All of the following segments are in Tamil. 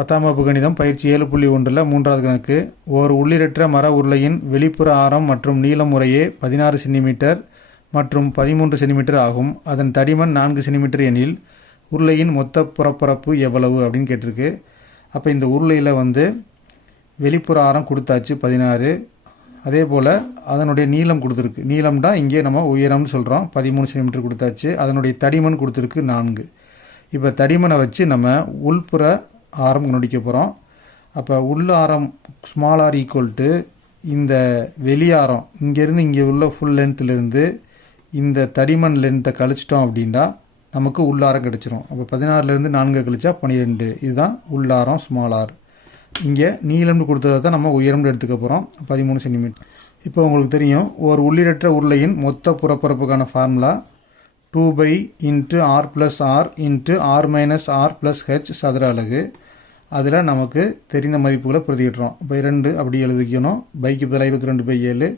10ஆம் வகுப்பு கணிதம் பயிற்சி 7.1 மூன்றாவது கணக்கு. ஓர் உள்ளிடற்ற மர உருளையின் வெளிப்புற ஆரம் மற்றும் நீளம் முறையே 16 சென்டிமீட்டர் மற்றும் 13 சென்டிமீட்டர் ஆகும். அதன் தடிமன் 4 சென்டிமீட்டர் எனில் உருளையின் மொத்த புறப்பரப்பு எவ்வளவு அப்படின்னு கேட்டிருக்கு. அப்போ இந்த உருளையில் வெளிப்புற ஆரம் கொடுத்தாச்சு 16. அதே போல் அதனுடைய நீளம் கொடுத்துருக்கு. நீளம்னா இங்கே நம்ம உயரம்னு சொல்கிறோம். 13 சென்டிமீட்டர் கொடுத்தாச்சு. அதனுடைய தடிமன் கொடுத்துருக்கு 4. இப்போ தடிமனை வச்சு நம்ம உள்புற ஆரம் கண்டுபிடிக்க போகிறோம். அப்போ உள்ள ஆரம் ஸ்மால் ஆர் ஈக்குவல் டு இந்த வெளியாரம் இங்கேருந்து இங்கே உள்ள ஃபுல் லென்த்துலேருந்து இந்த தடிமன் லென்த்தை கழிச்சிட்டோம் அப்படின்னா நமக்கு உள்ளாரம் கிடச்சிரும். அப்போ 16லேருந்து 4 கழிச்சா 12. இதுதான் உள்ளாரம் ஸ்மால் ஆர். இங்கே நீளம்னு கொடுத்ததை தான் நம்ம உயரம்னு எடுத்துக்க போகிறோம் 13 சென்டிமீட்டர். இப்போ உங்களுக்கு தெரியும் ஒரு உள்ளிடற்ற உருளையின் மொத்த புறப்பரப்புக்கான formula 2 × r + r × r - r + h சதுர அலகு. அதில் நமக்கு தெரிந்த மதிப்புகளை பிரதிக்கிட்டுறோம். இப்போ 2 அப்படி எழுதிக்கணும். பைக்கு பதிலாக 22/7.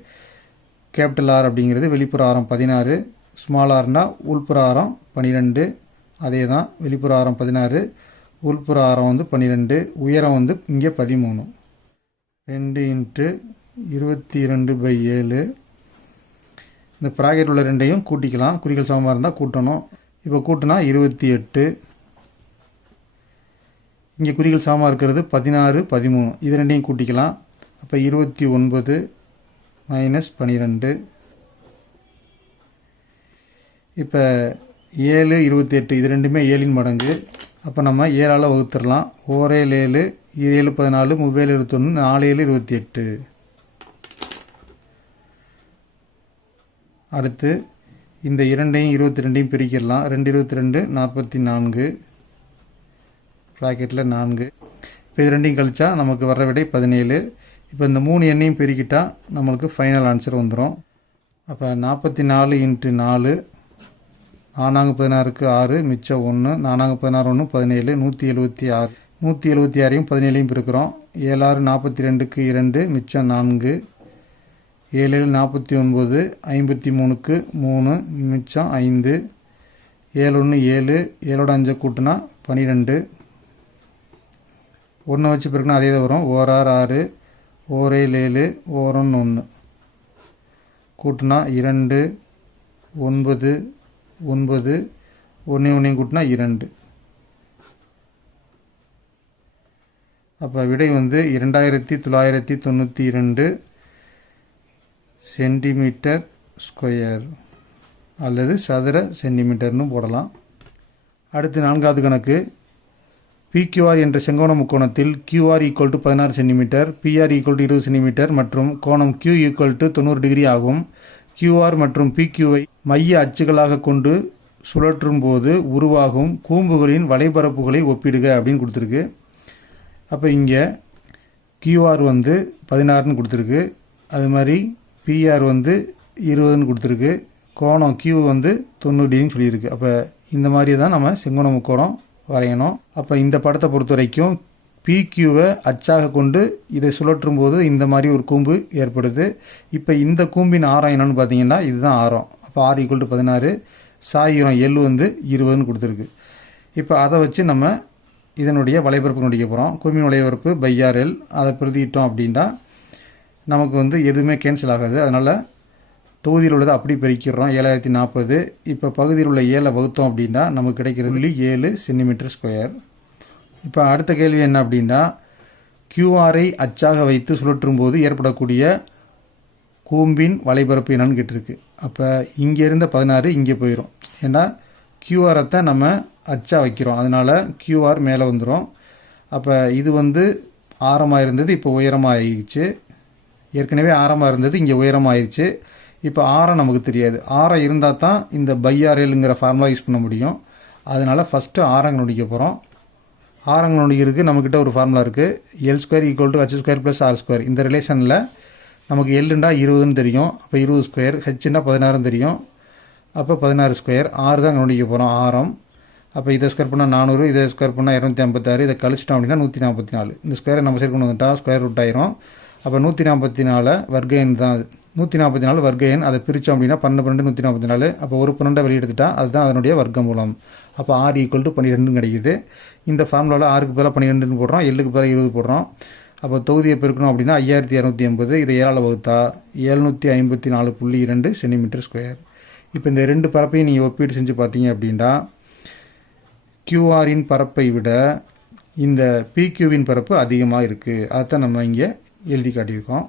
கேபிட்டல் ஆர் அப்படிங்கிறது வெளிப்புற ஆரம் 16, ஸ்மால் ஆர்னா உள்புற ஆரம் 12. அதே தான் வெளிப்புற ஆரம் 16, உள்புற ஆரம் 12, உயரம் இங்கே 13. 2 × 22/7. இந்த ப்ராக்கெட் உள்ள ரெண்டையும் கூட்டிக்கலாம். குறிகள் சமமாக இருந்தால் கூட்டணும். இப்போ கூட்டினா 28. இங்கே குறிகள் சமமாக இருக்கிறது 16, 13. இது ரெண்டையும் கூட்டிக்கலாம். அப்போ 29 - 12. இப்போ 7, 28 இது ரெண்டுமே 7 மடங்கு. அப்போ நம்ம 7ஆல் வகுத்துடலாம். 1 7, 7 14, 3 21, 4 7 28. அடுத்து இந்த 2ஐயும் 22ஐயும் பிரிக்கிடலாம். 2 22 44 ப்ராக்கெட்டில் 4. இப்போ இது ரெண்டையும் கழிச்சா நமக்கு வர்ற விடை 17. இப்போ இந்த 3 எண்ணையும் பெருக்கிட்டால் நம்மளுக்கு ஃபைனல் ஆன்சர் வந்துடும். அப்போ 44 × 4, 4 16க்கு 6, மிச்சம் 1, 4 16 1 17, 176. 176ஐயும் 17ஐயும் பெருக்கிறோம். 7 42க்கு 2, மிச்சம் 4, 7 49, 53க்கு 3, மிச்சம் 5, 7 1 7, 7ஓட 5 கூட்டினா 12. 1 வச்சு பிறகுனா அதே தான் வரும். 1 6, 1 7, 1 1 கூட்டினா 2, 9 9, 1 1 கூட்டினா 2. அப்போ விடை 2992 சென்டிமீட்டர் ஸ்கொயர் அல்லது சதுர சென்டிமீட்டர்னு போடலாம். அடுத்து 4வது கணக்கு. PQR என்ற செங்கோண முக்கோணத்தில் QR = 16 சென்டிமீட்டர், PR = 20 சென்டிமீட்டர் மற்றும் கோணம் Q = 90 டிகிரி ஆகும். QR மற்றும் PQவை மைய அச்சுகளாக கொண்டு சுழற்றும் போது உருவாகும் கூம்புகளின் வலைபரப்புகளை ஒப்பிடுக அப்படின்னு கொடுத்துருக்கு. அப்போ இங்கே QR 16ன்னு கொடுத்துருக்கு. அது மாதிரி PR 20ன்னு கொடுத்துருக்கு. கோணம் Q 90 டிகிரின்னு சொல்லியிருக்கு. அப்போ இந்த மாதிரி தான் நம்ம செங்கோண முக்கோணம் வரையணும். அப்போ இந்த படத்தை பொறுத்த வரைக்கும் PQவை அச்சாக கொண்டு இதை சுழற்றும் போது இந்த மாதிரி ஒரு கூம்பு ஏற்படுது. இப்போ இந்த கூம்பின் ஆரம் என்னன்னு பார்த்தீங்கன்னா இதுதான் ஆரம். அப்போ R = 16, சாயுரம் L 20ன்னு கொடுத்துருக்கு. இப்போ அதை வச்சு நம்ம இதனுடைய வலைபரப்பு கண்டுபிடிக்க போகிறோம். கூம்பின் வலைபரப்பு /RL அதை பிரதிட்டோம் அப்படின்னா நமக்கு எதுவுமே கேன்சல் ஆகாது. அதனால் தொகுதியில் உள்ளதை அப்படி பெருக்கிடுறோம். 7040. இப்போ பகுதியில் உள்ள 7 வகுத்தோம் அப்படின்னா நமக்கு கிடைக்கிறது 7 சென்டிமீட்டர் ஸ்கொயர். இப்போ அடுத்த கேள்வி என்ன அப்படின்னா QRஐ அச்சாக வைத்து சுழற்றும் போது ஏற்படக்கூடிய கூம்பின் வலைபரப்பு என்னன்னு கேட்டிருக்கு. அப்போ இங்கே இருந்த 16 இங்கே போயிடும். ஏன்னா QRத்தை நம்ம அச்சா வைக்கிறோம். அதனால் QR மேலே வந்துடும். அப்போ இது ஆரமாக இருந்தது, இப்போ உயரமாக ஆகிடுச்சு. ஏற்கனவே ஆரமாக இருந்தது, இங்கே உயரமாக ஆயிடுச்சு. இப்போ ஆரம் நமக்கு தெரியாது. ஆரம் இருந்தால் தான் இந்த /RLங்கிற ஃபார்முலா யூஸ் பண்ண முடியும். அதனால் ஃபஸ்ட்டு ஆரம் கண்டுபிடிக்க போகிறோம். ஆரம் கண்டுபிடிக்கிறதுக்கு நம்மக்கிட்ட ஒரு ஃபார்முலா இருக்குது. L² = h² + r². இந்த ரிலேஷனில் நமக்கு Lன்னா 20ன்னு தெரியும். அப்போ 20², ஹெச்னா 16ன்னு தெரியும். அப்போ 16², 6 தான் கண்டுபிடிக்க போகிறோம் ஆரம். அப்போ இதை ஸ்கொயர் பண்ணால் 400, இதை ஸ்கொயர் பண்ணால் 256, இதை கழிச்சிட்டோம் அப்படின்னா 144. இந்த ஸ்கொயரை நம்ம சரி கொண்டு வந்துட்டா ஸ்கொயர் ரூட் ஆயிரும். அப்போ 144 வர்க்க எண் தான் அது. 144 வர்க்க எண். அதை பிரித்தோம் அப்படின்னா 12 144. அப்போ ஒரு 12 வெளியெடுத்துட்டா அதுதான் அதனுடைய வர்க்க மூலம். அப்போ R = 12 கிடைக்குது. இந்த ஃபார்முலாவில் ஆருக்கு பதிலாக 12 போடுறோம், எல்லுக்கு பதிலாக 20 போடுறோம். அப்போ தொகுதியை பெருக்கணும் அப்படின்னா 5280, இதை 7ஆல் வகுத்தா 754.2 cm². இப்போ இந்த ரெண்டு பரப்பையும் நீங்கள் ஒப்பீடு செஞ்சு பார்த்தீங்க அப்படின்னா கியூஆரின் பரப்பை விட இந்த பிக்யூவின் பரப்பு அதிகமாக இருக்குது. அதைத்தான் நம்ம இங்கே எழுதி காட்டியிருக்கோம்.